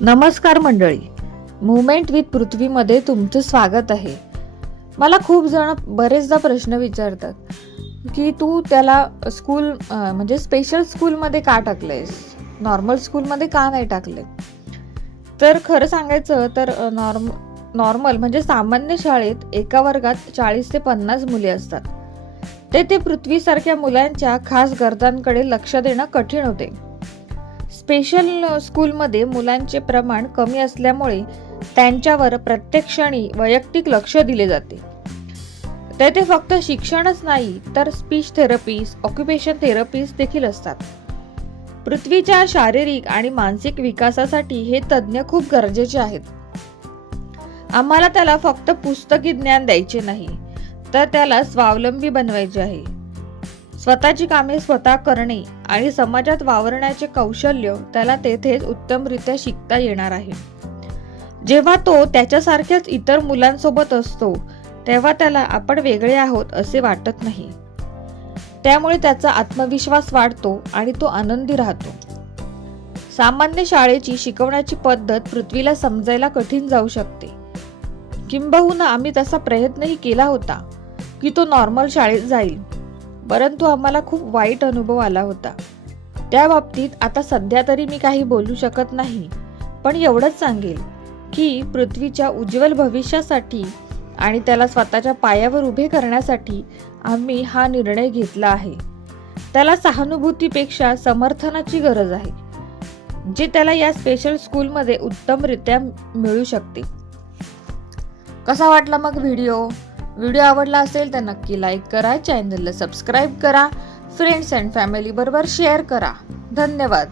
नमस्कार मंडळी, movement with पृथ्वीमध्ये तुमचं स्वागत आहे. मला खूप जण बरेचदा प्रश्न विचारतात की तू त्याला स्कूल म्हणजे स्पेशल स्कूलमध्ये का टाकलेस, नॉर्मल स्कूलमध्ये का नाही टाकले. तर खरं सांगायचं तर नॉर्मल म्हणजे सामान्य शाळेत एका वर्गात 40 ते 50 मुले असतात. ते पृथ्वीसारख्या मुलांच्या खास गरजांकडे लक्ष देणं कठीण होते. स्पेशल स्कूलमध्ये मुलांचे प्रमाण कमी असल्यामुळे त्यांच्यावर प्रत्येक क्षणी वैयक्तिक लक्ष दिले जाते. तेथे फक्त शिक्षणच नाही तर स्पीच थेरपिस्ट, ऑक्युपेशन थेरपिस्ट देखील असतात. पृथ्वीच्या शारीरिक आणि मानसिक विकासासाठी हे तज्ज्ञ खूप गरजेचे आहेत. आम्हाला त्याला फक्त पुस्तकी ज्ञान द्यायचे नाही, तर त्याला स्वावलंबी बनवायचे आहे. स्वतःची कामे स्वतः करणे आणि समाजात वावरण्याचे कौशल्य त्याला तेथेच उत्तमरित्या शिकता येणार आहे. जेव्हा तो त्याच्यासारख्याच इतर मुलांसोबत असतो तेव्हा त्याला आपण वेगळे आहोत असे वाटत नाही. त्यामुळे त्याचा आत्मविश्वास वाढतो आणि तो आनंदी राहतो. सामान्य शाळेची शिकवण्याची पद्धत पृथ्वीला समजायला कठीण जाऊ शकते. किंबहुना आम्ही तसा प्रयत्नही केला होता की तो नॉर्मल शाळेत जाईल, परंतु आम्हाला खूप वाईट अनुभव आला होता. त्या बाबतीत आता सध्या तरी मी काही बोलू शकत नाही, पण एवढंच सांगेल की पृथ्वीच्या उज्ज्वल भविष्यासाठी आणि त्याला स्वतःच्या पायावर उभे करण्यासाठी आम्ही हा निर्णय घेतला आहे. त्याला सहानुभूतीपेक्षा समर्थनाची गरज आहे, जे त्याला या स्पेशल स्कूलमध्ये उत्तमरित्या मिळू शकते. कसा वाटला मग व्हिडिओ आवडला असेल तर नक्की लाईक करा, चॅनलला सबस्क्राईब करा, फ्रेंड्स अँड फॅमिली बरोबर शेअर करा. धन्यवाद.